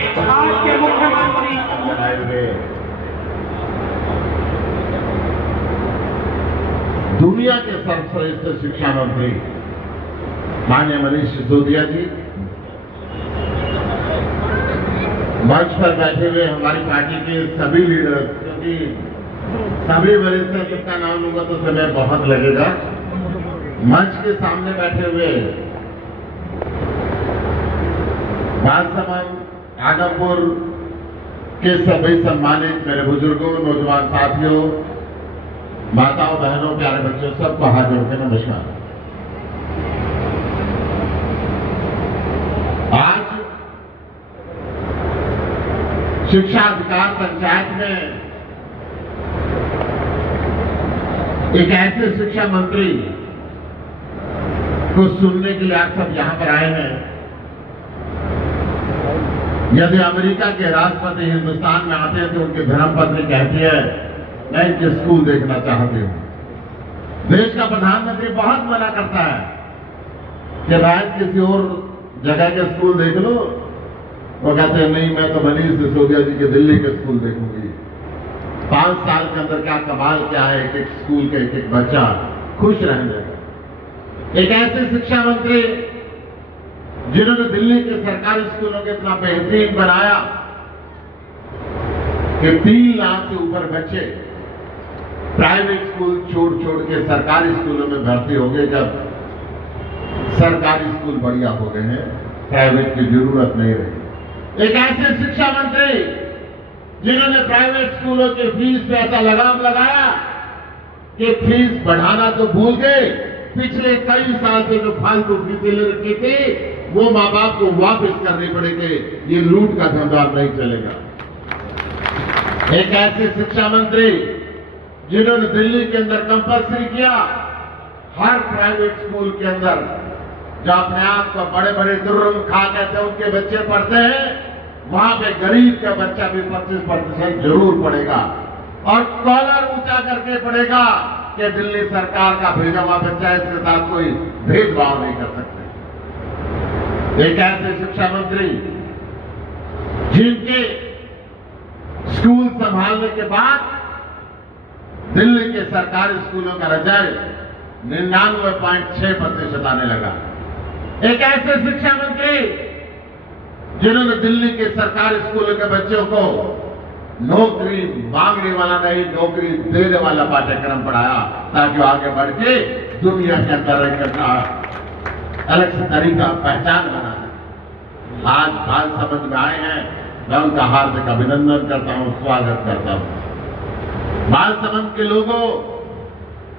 आज के मुख्यमंत्री दुनिया के सर्वश्रेष्ठ शिक्षा मंत्री माननीय मनीष सिसोदिया जी, मंच पर बैठे हुए हमारी पार्टी के सभी लीडर्स, क्योंकि सभी वरिष्ठ जिसका नाम लूंगा तो समय बहुत लगेगा, मंच के सामने बैठे हुए राजसमंद आदमपुर के सभी सम्मानित मेरे बुजुर्गों, नौजवान साथियों, माताओं, बहनों, प्यारे बच्चों, सबको हाथ जोड़ के नमस्कार। आज शिक्षा अधिकार पंचायत में एक ऐसे शिक्षा मंत्री को सुनने के लिए आप सब यहां पर आए हैं। यदि अमेरिका के राष्ट्रपति हिंदुस्तान में आते हैं तो उनकी धर्मपत्नी कहती है मैं इनके स्कूल देखना चाहती हूं। देश का प्रधानमंत्री बहुत मना करता है कि भाई किसी और जगह के स्कूल देख लो, वो कहते हैं नहीं, मैं तो मनीष सिसोदिया जी के दिल्ली के स्कूल देखूंगी। 5 साल के अंदर क्या कमाल क्या है, एक स्कूल के एक बच्चा खुश रहने का। एक ऐसे शिक्षा मंत्री जिन्होंने दिल्ली के सरकारी स्कूलों को इतना बेहतरीन बनाया कि 3 लाख से ऊपर बच्चे प्राइवेट स्कूल छोड़ के सरकारी स्कूलों में भर्ती हो गए। जब सरकारी स्कूल बढ़िया हो गए हैं, प्राइवेट की जरूरत नहीं रही। एक ऐसे शिक्षा मंत्री जिन्होंने प्राइवेट स्कूलों की फीस पे ऐसा लगाम लगाया कि फीस बढ़ाना तो भूल गए, पिछले कई साल से जो फालतू फीसें ले रखी थी वो माँ बाप को वापस करनी पड़ेगी। ये लूट का धंधा नहीं चलेगा। एक ऐसे शिक्षा मंत्री जिन्होंने दिल्ली के अंदर कंपल्सरी किया हर प्राइवेट स्कूल के अंदर जो अपने आप को बड़े बड़े दुर्रम खा कहते हैं उनके बच्चे पढ़ते हैं, वहां पे गरीब का बच्चा भी 25% जरूर पढ़ेगा और कॉलर ऊंचा करके पढ़ेगा कि दिल्ली सरकार का भेजा हुआ बच्चा, इसके साथ कोई भेदभाव नहीं कर सकते। एक ऐसे शिक्षा मंत्री जिनके स्कूल संभालने के बाद दिल्ली के सरकारी स्कूलों का रिजल्ट 99.6% आने लगा। एक ऐसे शिक्षा मंत्री जिन्होंने दिल्ली के सरकारी स्कूलों के बच्चों को नौकरी मांगने वाला नहीं, नौकरी देने वाला पाठ्यक्रम पढ़ाया ताकि वो आगे बढ़ के दुनिया के अंदर एक अलग से तरीका पहचान बना सके। आज राजसमंद में आए हैं, मैं उनका हार्दिक अभिनंदन करता हूं, स्वागत करता हूं। राजसमंद के लोगों,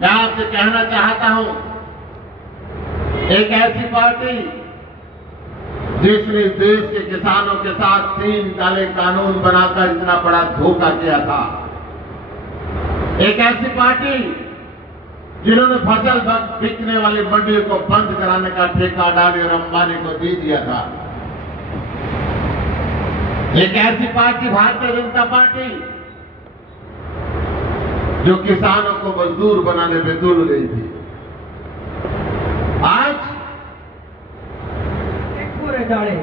मैं आपसे कहना चाहता हूं, एक ऐसी पार्टी जिसने देश के किसानों के साथ 3 काले कानून बनाकर इतना बड़ा धोखा किया था, एक ऐसी पार्टी जिन्होंने फसल बिकने वाली मंडियों को बंद कराने का ठेका अडानी और अंबानी को दे दिया था, एक ऐसी पार्टी भारतीय जनता पार्टी जो किसानों को मजदूर बनाने में तुल गई थी। आज देखो रे जाड़े,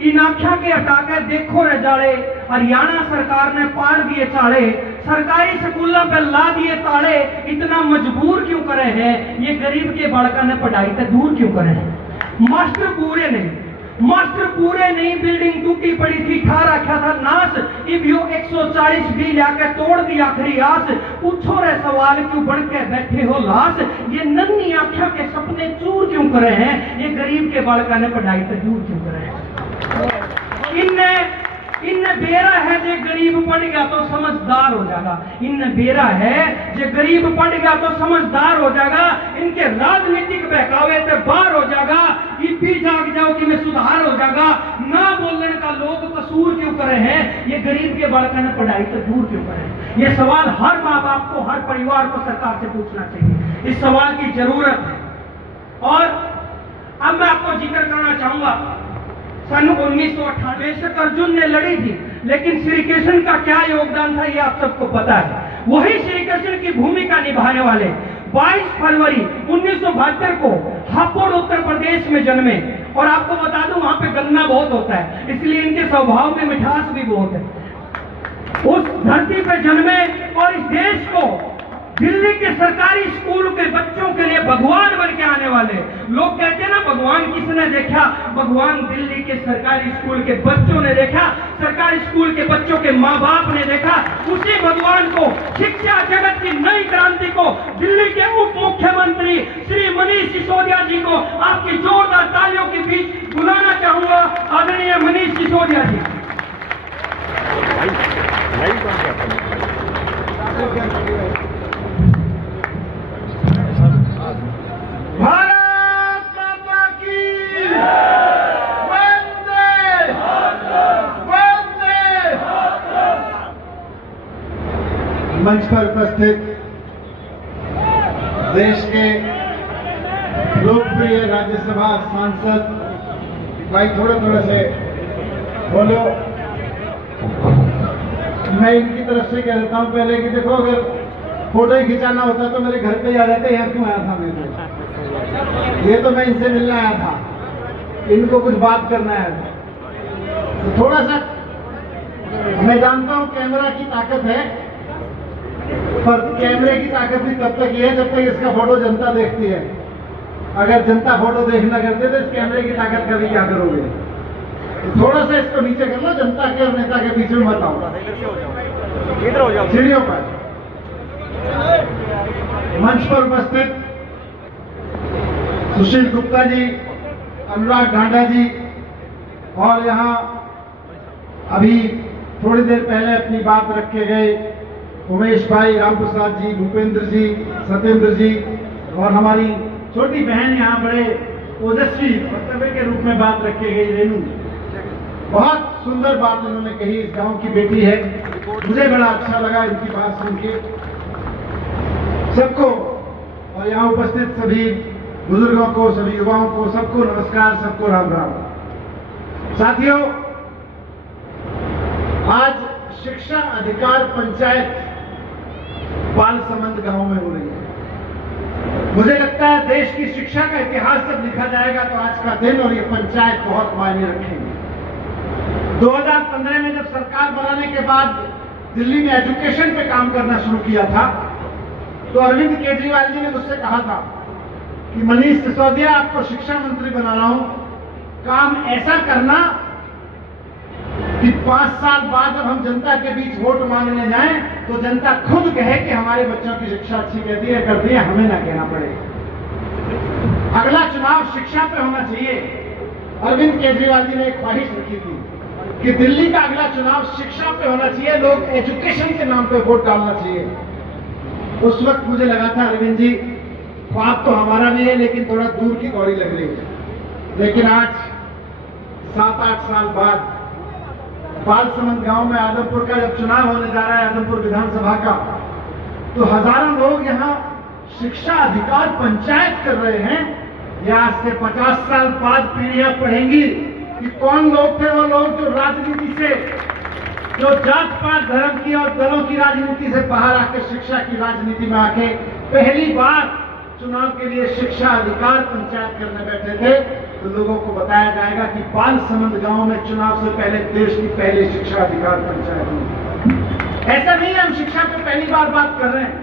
इन आख्या के हटाकर देखो रे जाड़े, हरियाणा सरकार ने पाड़ दिए चाड़े, सरकारी स्कूलों पे ला दिए ताले। इतना मजबूर क्यों करे हैं ये गरीब के बालका ने पढ़ाई से दूर क्यों करे हैं? मास्टर पूरे नहीं, मास्टर पूरे नहीं, बिल्डिंग टूटी पड़ी थी, ठा रखा था नाश, इबियो 140 भी लाकर तोड़ दी आखिरी आस। पूछो रे सवाल क्यों बढ़ के बैठे हो लाश? ये नन्ही आंखों के सपने चूर क्यों करे हैं? ये गरीब के बालका ने पढ़ाई से दूर क्यों करे हैं? इनने बेरा है जे गरीब पढ़ गया तो समझदार हो जाएगा। इनने बेरा है जे गरीब पढ़ गया तो समझदार हो जाएगा। इनके राजनीतिक बहकावे से बाहर हो जाएगा। भी जाग जाओ कि में सुधार हो जाएगा। ना बोलने का लोग कसूर क्यों करे हैं? ये गरीब के बालका ने पढ़ाई से दूर क्यों करे हैं? ये सवाल हर माँ बाप को, हर परिवार को सरकार से पूछना चाहिए। इस सवाल की जरूरत है। और अब मैं आपको जिक्र करना चाहूंगा, सन 1998 अर्जुन ने लड़ी थी, लेकिन श्री कृष्ण का क्या योगदान था ये आप सबको पता है। वही श्री कृष्ण की भूमिका निभाने वाले, 22 फरवरी 1972 को हापुड़ उत्तर प्रदेश में जन्मे। और आपको बता दूं वहां पे गन्ना बहुत होता है, इसलिए इनके स्वभाव में मिठास भी बहुत है। उस धरती पे जन्मे और इस देश को दिल्ली के सरकारी स्कूल के बच्चों के लिए भगवान बन के आने वाले लोग कहते हैं ना, भगवान किसने देखा? भगवान दिल्ली के सरकारी स्कूल के बच्चों ने देखा, सरकारी स्कूल के बच्चों के माँ बाप ने देखा। उसी भगवान को, शिक्षा जगत की नई क्रांति को, दिल्ली के उप मुख्यमंत्री श्री मनीष सिसोदिया जी को आपकी जोरदार तालियों के बीच बुलाना चाहूंगा। आदरणीय मनीष सिसोदिया जी। भारत माता की वंदे वंदे। मंच पर उपस्थित देश के लोकप्रिय राज्यसभा सांसद भाई, थोड़ा से बोलो। मैं इनकी तरफ से कह देता हूं पहले कि देखो, अगर फोटो ही खिंचाना होता तो मेरे घर पे ही आ जाते। यहाँ क्यों आया था मैं? ये तो मैं इनसे मिलने आया था, इनको कुछ बात करना आया था। तो थोड़ा सा, मैं जानता हूं कैमरा की ताकत है, पर कैमरे की ताकत भी तब तक ही है जब तक इसका फोटो जनता देखती है। अगर जनता फोटो देखना करते तो इस कैमरे की ताकत का भी क्या करोगे? तो थोड़ा सा इसको नीचे कर लो, जनता के और नेता के बीच में मत आओ, इधर हो जाओ, सीढ़ियों पर। मंच पर उपस्थित सुशील गुप्ता जी, अनुराग ढांडा जी, और यहाँ अभी थोड़ी देर पहले अपनी बात रख के गए उमेश भाई, राम प्रसाद जी, भूपेंद्र जी, सत्येंद्र जी, और हमारी छोटी बहन यहाँ बड़े ओजस्वी वक्तव्य के रूप में बात रख के गई रेनू। बहुत सुंदर बात उन्होंने कही, इस गांव की बेटी है। मुझे बड़ा अच्छा लगा इनकी बात सुन के। सबको और यहाँ उपस्थित सभी बुजुर्गों को, सभी युवाओं को, सबको नमस्कार, सबको राम राम। साथियों, आज शिक्षा अधिकार पंचायत बालसमंद गांव में हो रही है। मुझे लगता है देश की शिक्षा का इतिहास जब लिखा जाएगा तो आज का दिन और ये पंचायत बहुत मायने रखेंगे। 2015 में जब सरकार बनाने के बाद दिल्ली में एजुकेशन पे काम करना शुरू किया था, तो अरविंद केजरीवाल जी ने मुझसे कहा था कि मनीष सिसोदिया, आपको शिक्षा मंत्री बना रहा हूं, काम ऐसा करना कि 5 साल बाद जब हम जनता के बीच वोट मांगने जाएं तो जनता खुद कहे कि हमारे बच्चों की शिक्षा अच्छी करती है, हमें ना कहना पड़े। अगला चुनाव शिक्षा पे होना चाहिए। अरविंद केजरीवाल जी ने एक ख्वाहिश रखी थी कि दिल्ली का अगला चुनाव शिक्षा पे होना चाहिए, लोग एजुकेशन के नाम पे वोट डालना चाहिए। उस वक्त मुझे लगा था अरविंद जी, ख्वाब तो हमारा भी है लेकिन थोड़ा दूर की दौड़ी लग रही है। लेकिन आज 7-8 साल बाद बालसमंद गांव में आदमपुर का जब चुनाव होने जा रहा है, आदमपुर विधानसभा का, तो हजारों लोग यहाँ शिक्षा अधिकार पंचायत कर रहे हैं। या आज से 50 साल बाद पीढ़ियां पढ़ेंगी कि कौन लोग थे वो लोग जो राजनीति से, जो जात पात धर्म की और दलों की राजनीति से बाहर आके शिक्षा की राजनीति में आके पहली बार चुनाव के लिए शिक्षा अधिकार पंचायत करने बैठे थे। तो लोगों को बताया जाएगा कि बालसमंद गांव में चुनाव से पहले देश की पहली शिक्षा अधिकार पंचायत हुई। ऐसा नहीं है हम शिक्षा पे पहली बार बात कर रहे हैं।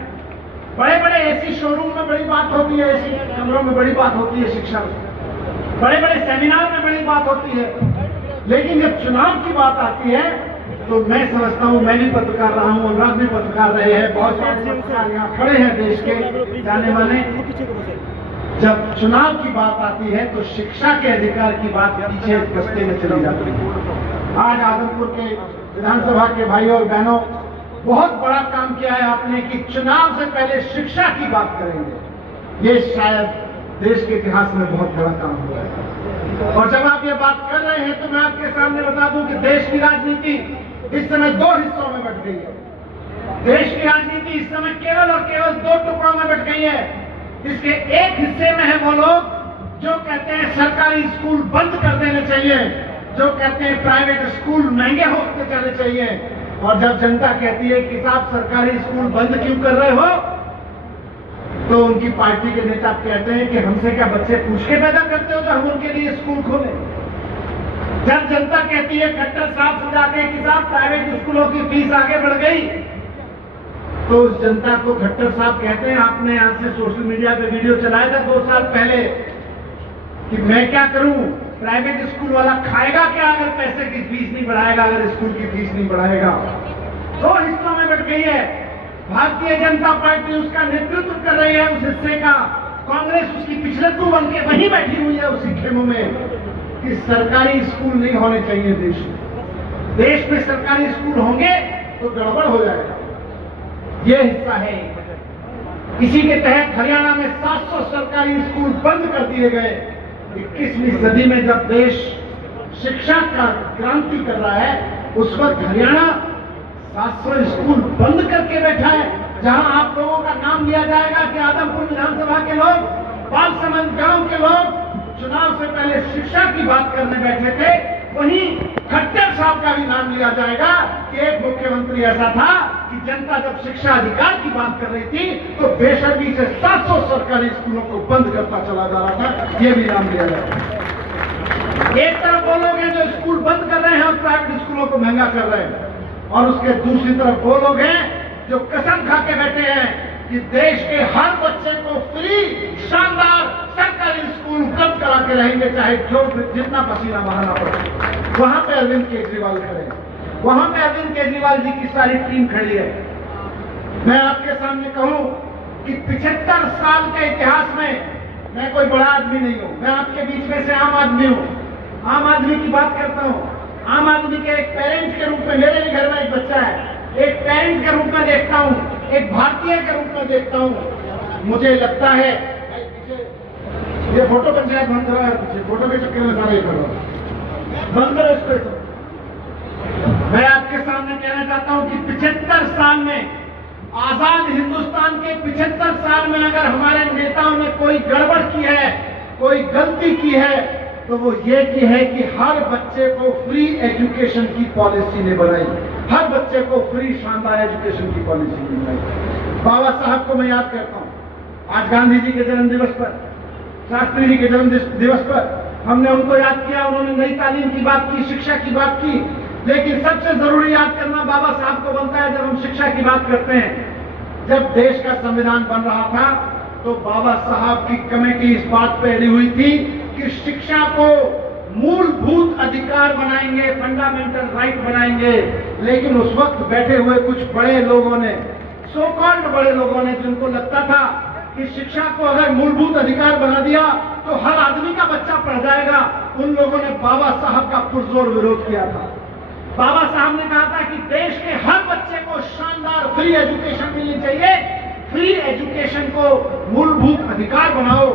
बड़े बड़े एसी शोरूम में बड़ी बात होती है, एसी कमरों में बड़ी बात होती है शिक्षा में, बड़े बड़े सेमिनार में बड़ी बात होती है, लेकिन जब चुनाव की बात आती है तो मैं समझता हूं, मैं भी पत्रकार रहा हूं, अनुराग भी पत्रकार रहे हैं, बहुत सारे पत्रकार यहाँ खड़े हैं देश के जाने माने। जब चुनाव की बात आती है तो शिक्षा के अधिकार की बात पीछे बस्ते में चली जाती है। आज आदमपुर के विधानसभा के भाई और बहनों, बहुत बड़ा काम किया है आपने कि चुनाव से पहले शिक्षा की बात करेंगे। ये शायद देश के इतिहास में बहुत बड़ा काम हुआ है। और जब आप ये बात कर रहे हैं तो मैं आपके सामने बता दूं कि देश की राजनीति इस समय 2 हिस्सों में बट गई है। देश की राजनीति इस समय केवल और केवल 2 टुकड़ों में बट गई है। इसके एक हिस्से में है वो लोग जो कहते हैं सरकारी स्कूल बंद कर देने चाहिए, जो कहते हैं प्राइवेट स्कूल महंगे होते चले चाहिए। और जब जनता कहती है कि साहब सरकारी स्कूल बंद क्यों कर रहे हो, तो उनकी पार्टी के नेता कहते हैं कि हमसे क्या बच्चे पूछ के पैदा करते हो तो हम उनके लिए स्कूल खोलें। जब जनता कहती है खट्टर साहब समझाते हैं कि साहब प्राइवेट स्कूलों की फीस आगे बढ़ गई, तो उस जनता को खट्टर साहब कहते हैं आपने यहां से सोशल मीडिया पे वीडियो चलाया था 2 साल पहले कि मैं क्या करूं, प्राइवेट स्कूल वाला खाएगा क्या अगर पैसे की फीस नहीं बढ़ाएगा, अगर स्कूल की फीस नहीं बढ़ाएगा। 2 हिस्सों में बट गई है। भारतीय जनता पार्टी उसका नेतृत्व कर रही है, उस हिस्से का। कांग्रेस उसकी पिछलत्तू बन के वहीं बैठी हुई है उसी खेमों में कि सरकारी स्कूल नहीं होने चाहिए देश में। देश में सरकारी स्कूल होंगे तो गड़बड़ हो जाएगा। ये हिस्सा है। इसी के तहत हरियाणा में 700 सरकारी स्कूल बंद कर दिए गए। 21वीं सदी में जब देश शिक्षा का क्रांति कर रहा है, उस वक्त हरियाणा 700 स्कूल बंद करके बैठा है। जहां आप लोगों का नाम लिया जाएगा कि आदमपुर विधानसभा के लोग, बालसमंद गांव के लोग चुनाव से पहले शिक्षा की बात करने बैठे थे, वहीं खट्टर साहब का भी नाम लिया जाएगा कि एक मुख्यमंत्री ऐसा था कि जनता जब शिक्षा अधिकार की बात कर रही थी तो बेशर्मी से 700 सरकारी स्कूलों को बंद करता चला जा रहा था। ये भी नाम लिया जाएगा। एक तरफ वो लोग हैं जो स्कूल बंद कर रहे हैं और प्राइवेट स्कूलों को महंगा कर रहे हैं, और उसके दूसरी तरफ वो लोग हैं जो कसम खा के बैठे हैं कि देश के हर बच्चे को फ्री शानदार सरकारी स्कूल उपलब्ध करा के रहेंगे, चाहे जो जितना पसीना बहाना पड़े। वहां पे अरविंद केजरीवाल खड़े हैं, वहां पे अरविंद केजरीवाल जी की सारी टीम खड़ी है। मैं आपके सामने कहूं कि 75 साल के इतिहास में मैं कोई बड़ा आदमी नहीं हूं, मैं आपके बीच में से आम आदमी हूं। आम आदमी की बात करता हूं। आम आदमी के एक पेरेंट के रूप में मेरे घर में एक बच्चा है, एक पेरेंट के रूप में देखता हूं, एक भारतीय के रूप में देखता हूं। मुझे लगता है ये फोटो पंचायत बंद करो यार, पीछे फोटो के चक्कर में सारा ये करो, बंद करो इसको। मैं आपके सामने कहना चाहता हूं कि 75 साल में, आजाद हिंदुस्तान के 75 साल में अगर हमारे नेताओं ने कोई गड़बड़ की है, कोई गलती की है, तो वो ये की है कि हर बच्चे को फ्री एजुकेशन की पॉलिसी ने बनाई। हर बच्चे को फ्री शानदार एजुकेशन की पॉलिसी ने बनाई। बाबा साहब को मैं याद करता हूं। आज गांधी जी के जन्म दिवस पर, शास्त्री जी के जन्म दिवस पर हमने उनको याद किया। उन्होंने नई तालीम की बात की, शिक्षा की बात की, लेकिन सबसे जरूरी याद करना बाबा साहब को बनता है जब हम शिक्षा की बात करते हैं। जब देश का संविधान बन रहा था तो बाबा साहब की कमेटी इस बात पे अड़ी हुई थी कि शिक्षा को मूलभूत अधिकार बनाएंगे, फंडामेंटल राइट बनाएंगे। लेकिन उस वक्त बैठे हुए कुछ बड़े लोगों ने, सो कॉल्ड बड़े लोगों ने, जिनको लगता था कि शिक्षा को अगर मूलभूत अधिकार बना दिया तो हर आदमी का बच्चा पढ़ जाएगा, उन लोगों ने बाबा साहब का पुरजोर विरोध किया था। बाबा साहब ने कहा था कि देश के हर बच्चे को शानदार फ्री एजुकेशन मिलनी चाहिए, फ्री एजुकेशन को मूलभूत अधिकार बनाओ।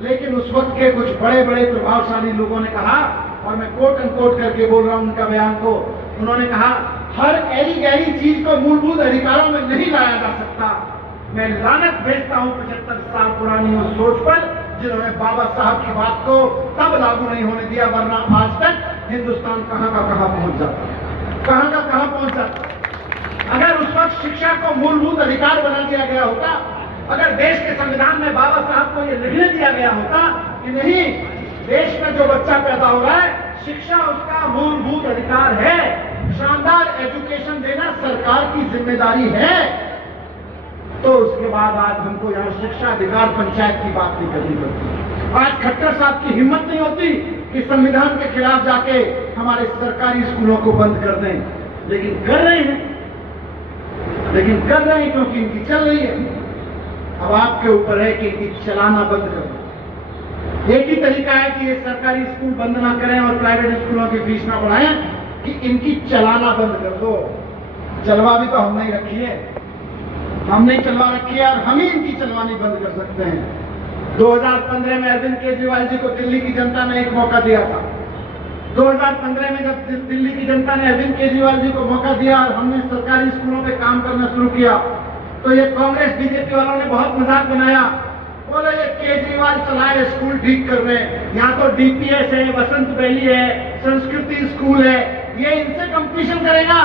लेकिन उस वक्त के कुछ बड़े बड़े प्रभावशाली लोगों ने कहा, और मैं कोट अनकोट करके बोल रहा हूं उनका बयान को, उन्होंने कहा हर ऐसी गहरी चीज को मूलभूत अधिकारों में नहीं लाया जा सकता। मैं लानत भेजता हूं 75 साल पुरानी उस सोच पर जिन्होंने बाबा साहब की बात को तब लागू नहीं होने दिया, वरना आज तक हिंदुस्तान कहां का कहां पहुंच जाता, कहां का कहां पहुंच जाता। अगर उस वक्त शिक्षा को मूलभूत अधिकार बना दिया गया होता, अगर देश के संविधान में बाबा साहब को यह लिखने दिया गया होता कि नहीं, देश में जो बच्चा पैदा हो रहा है शिक्षा उसका मूलभूत अधिकार है, शानदार एजुकेशन देना सरकार की जिम्मेदारी है, तो उसके बाद आज हमको यहां शिक्षा अधिकार पंचायत की बात नहीं करनी पड़ती। आज खट्टर साहब की हिम्मत नहीं होती कि संविधान के खिलाफ जाके हमारे सरकारी स्कूलों को बंद कर दें, लेकिन कर रहे हैं, क्योंकि इनकी चल रही है। अब आपके ऊपर है कि इनकी चलाना बंद करो। एक ही तरीका है कि ये सरकारी स्कूल बंद ना करें और प्राइवेट स्कूलों की फीस ना बढ़ाएं, कि इनकी चलाना बंद कर दो। चलवा भी तो हम नहीं रखी है, हमने चलवा रखी है और हम ही इनकी चलवानी बंद कर सकते हैं। 2015 में अरविंद केजरीवाल जी को दिल्ली की जनता ने एक मौका दिया था। 2015 में जब दिल्ली की जनता ने अरविंद केजरीवाल जी को मौका दिया और हमने सरकारी स्कूलों पे काम करना शुरू किया, तो ये कांग्रेस बीजेपी वालों ने बहुत मजाक बनाया। बोले ये केजरीवाल चलाए स्कूल ठीक कर रहे हैं, यहाँ तो डीपीएस है, वसंत वैली है, संस्कृति स्कूल है, ये इनसे कंपटीशन करेगा।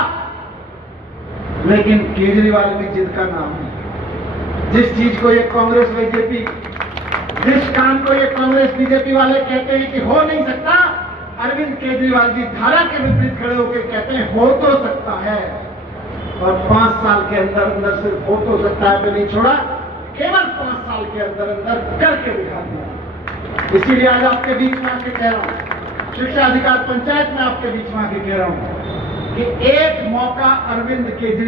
लेकिन केजरीवाल की जिद का नाम है। जिस चीज को ये कांग्रेस बीजेपी, जिस काम को ये कांग्रेस बीजेपी वाले कहते हैं कि हो नहीं सकता, अरविंद केजरीवाल जी धारा के विपरीत खड़े होकर कहते हैं हो तो सकता है। और 5 साल के अंदर अंदर सिर्फ हो तो सकता है पे नहीं छोड़ा, केवल 5 साल के अंदर अंदर करके दिखा दिया। इसीलिए आज आपके बीच में आके कह रहा हूं, शिक्षा अधिकार पंचायत में आपके बीच में आके कह रहा हूं कि एक मौका अरविंद केजरीवाल